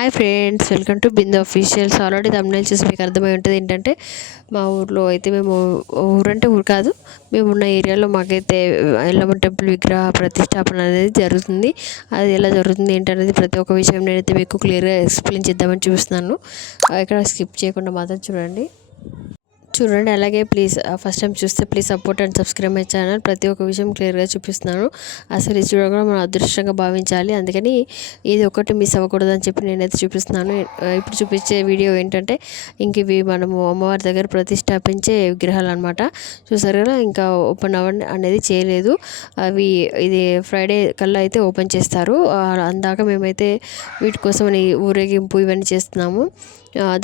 Hi friends welcome to Bindu officials already తమిళ చూసి మీకు అర్థమై ఉంటుంది ఏంటంటే మా ఊర్లో అయితే మేము ఊరంటే ఊరు కాదు మేము ఉన్న ఏరియాలో మాకైతే ఎల్లమ్మ టెంపుల్ విగ్రహ ప్రతిష్టాపన అనేది జరుగుతుంది. అది ఎలా జరుగుతుంది ఏంటనేది ప్రతి ఒక్క విషయం నేనైతే మీకు క్లియర్గా ఎక్స్ప్లెయిన్ చేద్దామని చూస్తున్నాను. ఇక్కడ స్కిప్ చేయకుండా మాత్రం చూడండి. చూడండి. అలాగే ప్లీజ్ ఫస్ట్ టైం చూస్తే please support and subscribe my channel ప్రతి ఒక్క విషయం క్లియర్గా చూపిస్తున్నాను. అసలు ఇది చూడకుండా మనం అదృష్టంగా భావించాలి. అందుకని ఇది ఒకటి మిస్ అవ్వకూడదు అని చెప్పి నేనైతే చూపిస్తున్నాను. Uh, ఇప్పుడు చూపించే వీడియో ఏంటంటే ఇంక ఇవి మనము అమ్మవారి దగ్గర ప్రతిష్టాపించే విగ్రహాలు అనమాట చూసారు కదా ఇంకా ఓపెన్ అవర్ అనేది చేయలేదు. అవి ఇది ఫ్రైడే కల్లా అయితే ఓపెన్ చేస్తారు. అందాక మేమైతే వీటి కోసం ఊరేగింపు ఇవన్నీ చేస్తున్నాము.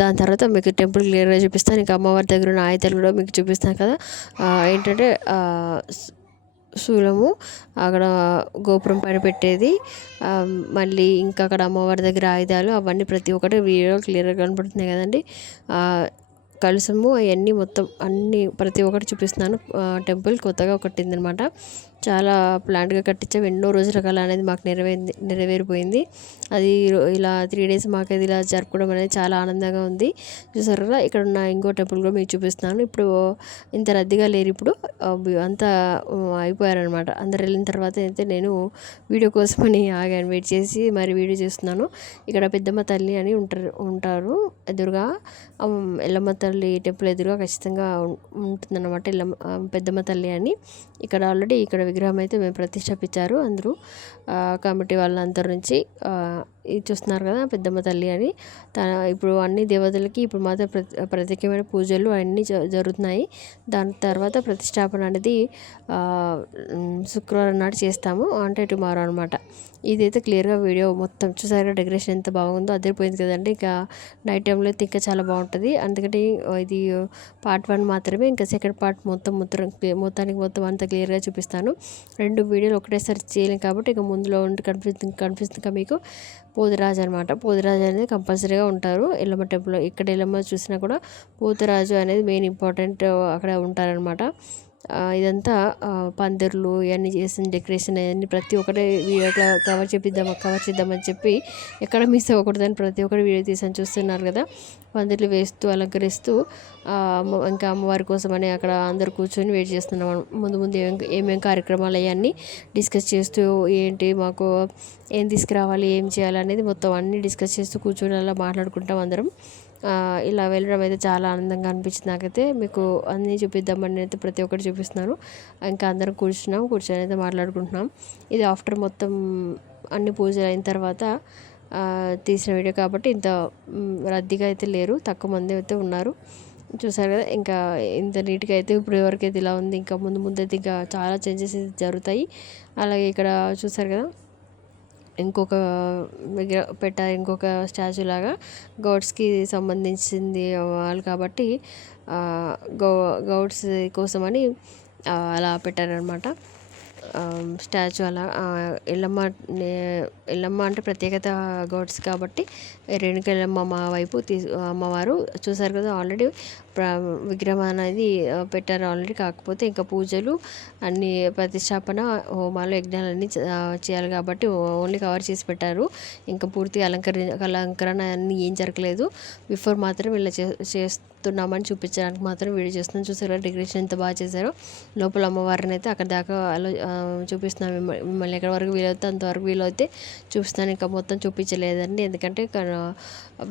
దాని తర్వాత మీకు టెంపుల్ క్లియర్గా చూపిస్తాను ఇంకా అమ్మవారి దగ్గర ఉన్న ఆయుధాలు కూడా మీకు చూపిస్తాను కదా. ఏంటంటే శూలము అక్కడ గోపురం పైన పెట్టేది. మళ్ళీ ఇంకా అక్కడ అమ్మవారి దగ్గర ఆయుధాలు అవన్నీ ప్రతి ఒక్కటి వీడియో క్లియర్గా కనపడుతున్నాయి కదండి. కలుసము అవన్నీ మొత్తం అన్నీ ప్రతి ఒక్కటి చూపిస్తున్నాను. టెంపుల్ కొత్తగా ఒకటిందనమాట చాలా ప్లాంట్గా కట్టించాం. ఎన్నో రోజుల కళ అనేది మాకు నెరవేరింది నెరవేరిపోయింది. అది ఇలా త్రీ డేస్ మాకు అది ఇలా జరుపుకోవడం అనేది చాలా ఆనందంగా ఉంది. చూసారు కదా ఇక్కడ ఉన్న ఇంకో టెంపుల్ కూడా మీకు చూపిస్తున్నాను. ఇప్పుడు ఇంత రద్దీగా లేరు ఇప్పుడు. అంతా అయిపోయారనమాట అందరు వెళ్ళిన తర్వాత అయితే నేను వీడియో కోసమని ఆగాను. వెయిట్ చేసి మరి వీడియో చేస్తున్నాను. ఇక్కడ పెద్దమ్మ తల్లి అని ఉంటారు ఉంటారు ఎదురుగా. ఎల్లమ్మ తల్లి టెంపుల్ ఎదురుగా ఖచ్చితంగా ఉంటుందన్నమాట. ఎల్లమ్మ పెద్దమ్మ తల్లి అని. ఇక్కడ ఆల్రెడీ ఇక్కడ విగ్రహం అయితే మేము ప్రతిష్టాపించారు అందరూ. కమిటీ వాళ్ళందరి నుంచి ఇది చూస్తున్నారు కదా పెద్దమ్మ తల్లి అని. తన ఇప్పుడు అన్ని దేవతలకి ఇప్పుడు మాత్రం ప్రతి ప్రత్యేకమైన పూజలు అన్నీ జరుగుతున్నాయి. దాని తర్వాత ప్రతిష్టాపన అనేది శుక్రవారం నాడు చేస్తాము. అంటే టుమారో అనమాట ఇదైతే క్లియర్గా వీడియో మొత్తం చూసారా? డెకరేషన్ ఎంత బాగుందో అదిరిపోయింది కదండి. ఇంకా నైట్ టైంలో అయితే ఇంకా చాలా బాగుంటుంది. అందుకని ఇది పార్ట్ వన్ మాత్రమే ఇంకా సెకండ్ పార్ట్ మొత్తం మొత్తం మొత్తానికి మొత్తం అంత క్లియర్గా చూపిస్తాను. రెండు వీడియోలు ఒకటేసారి చేయలేం కాబట్టి ఇక ముందులో ఉండి కనిపిస్తుంది కనిపిస్తుంది మీకు. పోతురాజు అనమాట పోతురాజు అనేది కంపల్సరీగా ఉంటారు. ఎల్లమ్మ టెంపుల్లో ఇక్కడ ఎల్లమ్మ చూసినా కూడా పోతురాజు అనేది మెయిన్ ఇంపార్టెంట్ అక్కడ ఉంటారనమాట ఇదంతా పందిర్లు ఇవన్నీ చేసిన డెకరేషన్ అవన్నీ ప్రతి ఒక్కటి వీడియో కవర్ చేపిద్దాం కవర్ చేద్దామని చెప్పి ఎక్కడ మిస్ అవ్వకూడదని ప్రతి ఒక్కటి వీడియో తీసాను. చూస్తున్నారు కదా? పందిర్లు వేస్తూ అలంకరిస్తూ ఇంకా అమ్మవారి కోసమని అక్కడ అందరు కూర్చొని వెయిట్ చేస్తున్నాం. ముందు ముందు ఏమేమి కార్యక్రమాలు అవన్నీ డిస్కస్ చేస్తూ ఏంటి మాకు ఏం తీసుకురావాలి ఏం చేయాలి అనేది మొత్తం అన్నీ డిస్కస్ చేస్తూ కూర్చొని అలా మాట్లాడుకుంటాం అందరం. ఇలా వెళ్ళడం అయితే చాలా ఆనందంగా అనిపించింది నాకైతే. మీకు అన్నీ చూపిద్దామని అయితే ప్రతి ఒక్కటి చూపిస్తున్నాను ఇంకా అందరం కూర్చున్నాం కూర్చొని అయితే మాట్లాడుకుంటున్నాం. ఇది ఆఫ్టర్ మొత్తం అన్ని పూజలు అయిన తర్వాత తీసిన వీడియో కాబట్టి ఇంత రద్దీగా అయితే లేరు తక్కువ మంది అయితే ఉన్నారు. చూసారు కదా ఇంకా ఇంత నీట్గా అయితే ఇప్పుడు ఎవరికైతే ఇలా ఉంది. ఇంకా ముందు ముందు అయితే ఇంకా చాలా చేంజెస్ జరుగుతాయి. అలాగే ఇక్కడ చూసారు కదా ఇంకొక విగ్రహ పెట్టారు ఇంకొక స్టాచ్యూ లాగా గౌడ్స్కి సంబంధించింది వాళ్ళు కాబట్టి గౌ గౌడ్స్ కోసమని అలా పెట్టారనమాట స్టాచ్యూ అలా ఎల్లమ్మ ఎల్లమ్మ అంటే ప్రత్యేకత గాడ్స్ కాబట్టి రేణుక ఎల్లమ్మ మా వైపు తీసు అమ్మవారు చూసారు కదా ఆల్రెడీ విగ్రహం అనేది పెట్టారు ఆల్రెడీ. కాకపోతే ఇంకా పూజలు అన్ని ప్రతిష్టాపన హోమాలు యజ్ఞాలన్నీ చేయాలి కాబట్టి ఓన్లీ కవర్ చేసి పెట్టారు. ఇంకా పూర్తి అలంకరి అలంకరణ అన్నీ ఏం జరగలేదు. బిఫోర్ మాత్రం ఇలా చేస్తున్నామని చూపించడానికి మాత్రం వీడియో చేస్తున్నాం. చూసారు డెకరేషన్ ఎంత బాగా చేశారో. లోపల అమ్మవారిని అయితే అక్కడ దాకా అలా చూపిస్తున్నాను మిమ్మల్ని ఎక్కడి వరకు వీలవుతే అంతవరకు వీలవుతే చూపిస్తాను. ఇంకా మొత్తం చూపించలేదండి. ఎందుకంటే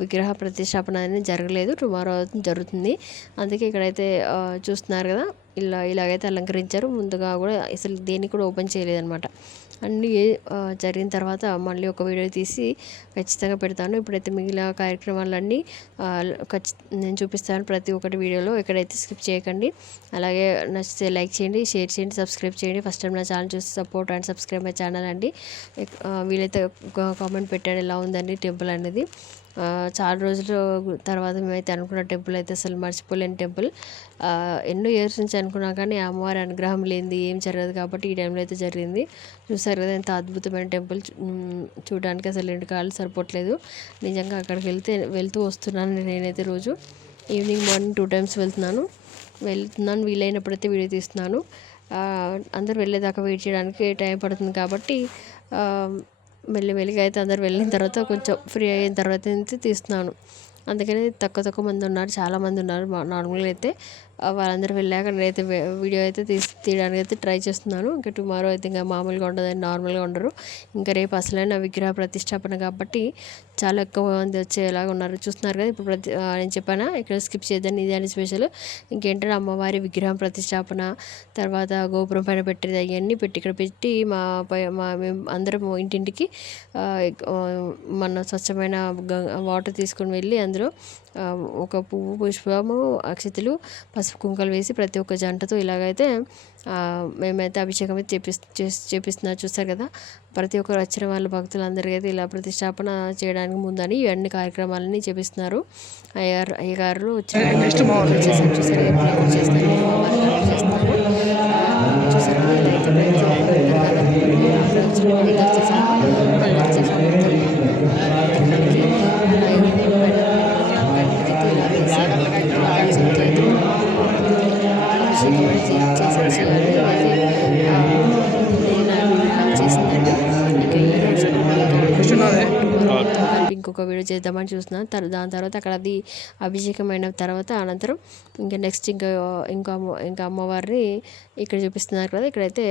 విగ్రహ ప్రతిష్టాపన అనేది జరగలేదు. టుమారో జరుగుతుంది. అందుకే ఇక్కడైతే చూస్తున్నారు కదా. ఇలా ఇలాగైతే అలంకరించారు. ముందుగా కూడా అసలు దేన్ని కూడా ఓపెన్ చేయలేదన్నమాట. అన్నీ జరిగిన తర్వాత మళ్ళీ ఒక వీడియో తీసి ఖచ్చితంగా పెడతాను. ఇప్పుడైతే మిగిలిన కార్యక్రమాలన్నీ నేను చూపిస్తాను ప్రతి ఒక్కటి వీడియోలో. ఎక్కడైతే స్కిప్ చేయకండి. అలాగే నచ్చితే లైక్ చేయండి షేర్ చేయండి సబ్స్క్రైబ్ చేయండి. ఫస్ట్ టైం నా ఛానల్ చూసి support and subscribe my channel అండి. వీలైతే కామెంట్ పెట్టాడు ఎలా ఉందండి టెంపుల్ అనేది. చాలా రోజుల తర్వాత మేమైతే అనుకున్న టెంపుల్ అయితే అసలు మర్చిపోలేని టెంపుల్. ఎన్నో ఇయర్స్ నుంచి అనుకున్నా కానీ అమ్మవారి అనుగ్రహం లేనిది ఏం జరగదు కాబట్టి ఈ టైంలో అయితే జరిగింది. చూసారు కదా ఎంత అద్భుతమైన టెంపుల్ చూడడానికి అసలు రెండు కాళ్ళు సరిపోవట్లేదు. నిజంగా అక్కడికి వెళ్తే వెళ్తూ వస్తున్నాను నేనైతే రోజు. ఈవినింగ్ మార్నింగ్ టూ టైమ్స్ వెళ్తున్నాను. వెళ్తున్నాను వీలైనప్పుడైతే వీడియో తీస్తున్నాను. అందరు వెళ్ళేదాకా వెయిట్ చేయడానికి టైం పడుతుంది కాబట్టి మెల్లిమెల్లిగా అయితే అందరు వెళ్ళిన తర్వాత కొంచెం ఫ్రీ అయిన తర్వాత అయితే తీస్తున్నాను. అందుకని తక్కువ తక్కువ మంది ఉన్నారు చాలామంది ఉన్నారు. నార్మల్గా అయితే వాళ్ళందరూ వెళ్ళాక నేనైతే వీడియో అయితే తీసి తీయడానికి అయితే ట్రై చేస్తున్నాను. ఇంకా టుమారో అయితే ఇంకా మామూలుగా ఉండదని నార్మల్గా ఉండరు. ఇంకా రేపు అసలైన విగ్రహ ప్రతిష్టాపన కాబట్టి చాలా ఎక్కువ మంది వచ్చేలాగా ఉన్నారు. చూస్తున్నారు కదా ఇప్పుడు ప్రతి నేను చెప్పానా? ఇక్కడ స్కిప్ చేద్దాను ఇది అని స్పెషల్ ఇంకేంటంటే అమ్మవారి విగ్రహం ప్రతిష్టాపన తర్వాత గోపురం పైన పెట్టేది అవన్నీ పెట్టి ఇక్కడ పెట్టి మా పై మా మేము అందరం ఇంటింటికి మన స్వచ్ఛమైన గ- వాటర్ తీసుకొని వెళ్ళి అందులో ఒక పువ్వు పుష్పము అక్షతలు పసుపు కుంకలు వేసి ప్రతి ఒక్క జంటతో ఇలాగైతే మేమైతే అభిషేకం అయితే చేస్- చేపిస్తున్నారు చూస్తారు కదా. ప్రతి ఒక్కరు వచ్చిన వాళ్ళ భక్తులందరికీ అయితే ఇలా ప్రతిష్టాపన చేయడానికి ముందని ఇవన్నీ కార్యక్రమాలన్నీ చేపిస్తున్నారు. అయ్యారు అయ్యగారులు వచ్చిన చూసారు ఇంకొక వీడియో చేద్దామని చూస్తున్నాను తర్ దాని తర్వాత అక్కడ అది అభిషేకం అయిన తర్వాత అనంతరం ఇంకా నెక్స్ట్ ఇంకా ఇంకా అమ్మ- ఇంకా అమ్మవారిని ఇక్కడ చూపిస్తున్నారు కదా. ఇక్కడైతే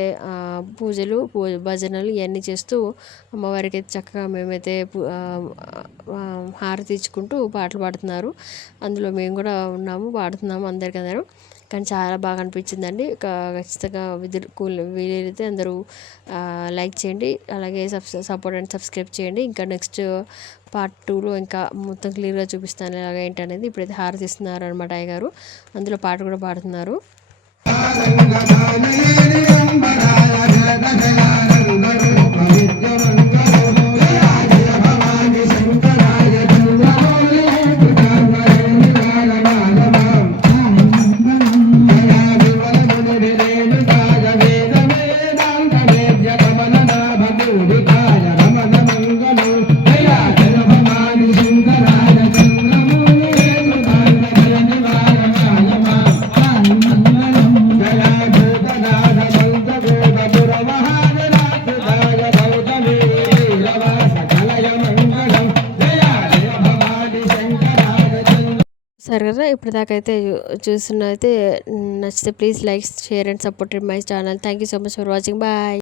పూజలు పూజ భజనలు ఇవన్నీ చేస్తూ అమ్మవారికి అయితే చక్కగా మేమైతే హారతి ఇచ్చుకుంటూ పాటలు పాడుతున్నారు. అందులో మేము కూడా ఉన్నాము పాడుతున్నాము అందరికీ అందరూ కానీ చాలా బాగా అనిపించిందండి. ఖచ్చితంగా విధులు కూల్ వీలైతే అందరూ లైక్ చేయండి. అలాగే సబ్స్ సపోర్ట్ అండ్ సబ్స్క్రైబ్ చేయండి. ఇంకా నెక్స్ట్ పార్ట్ టూలో ఇంకా మొత్తం క్లియర్గా చూపిస్తాను. ఎలాగ ఏంటనేది ఇప్పుడైతే హారతి ఇస్తున్నారు అనమాట అయ్యగారు. అందులో పాట కూడా పాడుతున్నారు. చూసారు కదా ఇప్పటిదాకైతే చూస్తున్నైతే నచ్చితే please like share and support my channel thank you so much for watching bye